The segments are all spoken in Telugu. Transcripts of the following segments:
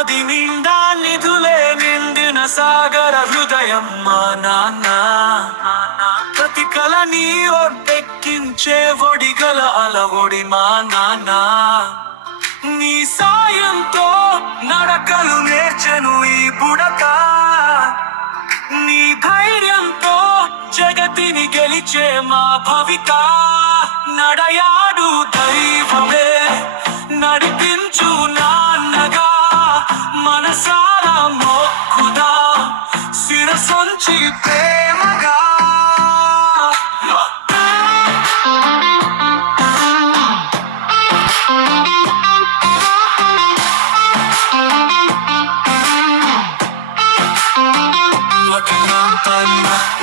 మది నిండా నిధులే నిండిన సాగర హృదయం మా నాన్న. ప్రతి కల నీ ఒడ్డెక్కించే ఒడిగల అలవొడి మా నాన్న. నీ సాయంతో నడకలు నేర్చను ఈ బుడక. నీ ధైర్యంతో జగతిని గెలిచే మా భవిత. నడయాడు దైవమే నడిపించు శిరసొంచి ప్రేమగా.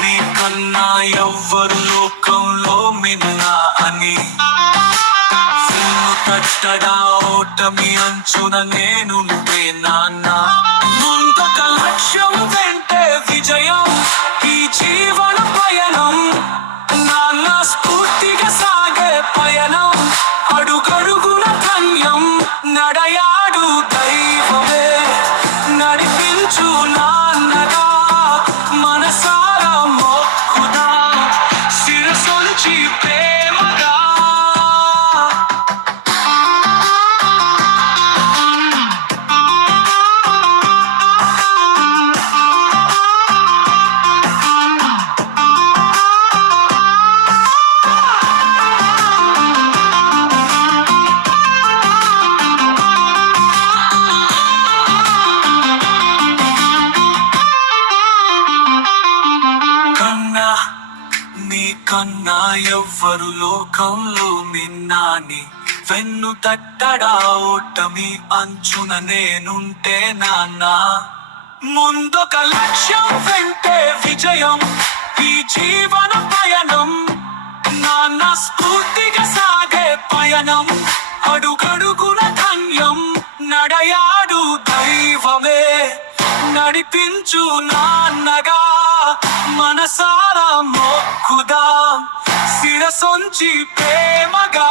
నీ కన్నా ఎవ్వరు లోకంలో మిన్నా అని. తట్టడా ఓటమి అంచున నేను నాన్న. కన్నా ఎవ్వరు లోకంలో మిన్నాని. వెన్ను తట్టడా ఓటమి అంచున నేనుంటే నాన్న. ముందొక లక్ష్యం వెంటే విజయం ఈ జీవన పయనం. నాన్న స్ఫూర్తిగా సాగే పయనం అడుగడుగున ధన్యం. నడయాడు దైవమే నడిపించు నాన్నగా మనసారా మొక్కుదాం. శిరసొంచి ప్రేమగా